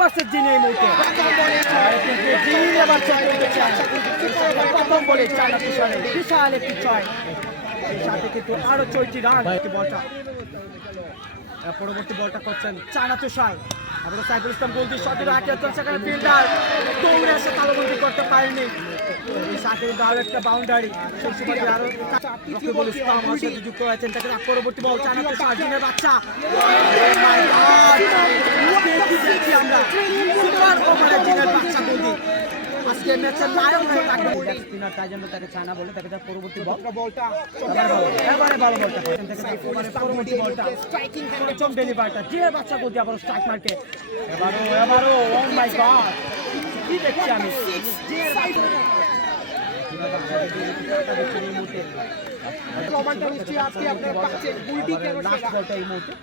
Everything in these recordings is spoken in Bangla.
ভার্সেস জিনি এই মুহূর্তে জিনি এবার প্রথম বলে চায়না তুষারে বিশাল একটি ছয় এই সাথে কিন্তু আরো 6টি রান বলটা পরবর্তী বলটা করছেন চায়না তুষার আবার সাইফুল ইসলাম গোল দিয়ে শটে রাখে সেখানে ফিল্ডার দৌড়ে এসে তালবন্দি করতে পারেনি এই সাথে আরো একটা বাউন্ডারি সেই সুবাদে আরো রকিবুল ইসলাম আমার সাথে যুক্ত হয়েছেন তাকে পরবর্তী বল চায়না তুষার জিনের বাচ্চা দেখছি আমরা সুপার ওভারে জিনের বাচ্চা গোল আজকে ম্যাচের নায়ক হয়ে থাকবে স্পিনার তাই জন্য তাকে চায়না বলে তাকে তার পরবর্তী বলটা এবারে ভালো বলটা করেন পরবর্তী বলটা স্ট্রাইকিং হ্যান্ডে চম ডেলিভারটা জিনের বাচ্চা গোল দিয়ে আবার স্ট্রাইক মার্কে এবারও ও মাই গড কি দেখছি আমি জিনের বাচ্চা প্রমাণটা নিশ্চয়ই আজকে আপনারা পাচ্ছেন উল্টি কেন লাস্ট বলটা এই মুহূর্তে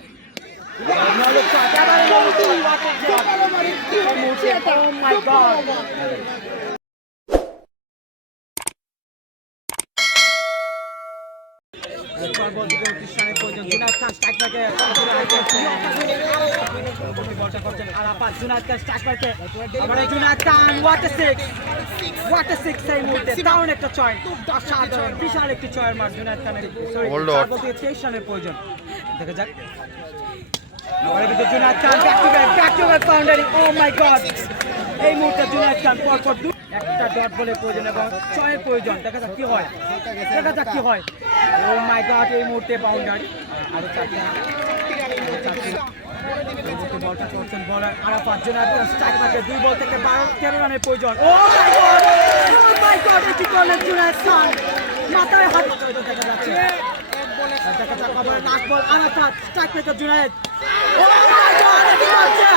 Oh my God! বিশাল একটি ছয়ের মার জুনায়েদ খানের প্রয়োজন দেখা যাক Junaid Khan back to back boundary oh my god এই মুহূর্তে জুনায়েদ খান পরপর একটা ডট বলে প্রয়োজন এবং ছয়ের প্রয়োজন দেখা যাক কি হয় ও মাই গড এই মুহূর্তে বাউন্ডারি আরো চারটি বলটা করছেন বলার আরাফাত জুনায়েদ খান স্ট্রাইক মারতে 2 বল থেকে 12-13 রানের প্রয়োজন ও মাই গড এটি করলেন জুনায়েদ খান মাথায় হাত দেখা যাচ্ছে দেখা যাক আবার লাস্ট বল আরাফাত স্ট্রাইক পেতে জুনায়েদ ও মাই গড এটি করছে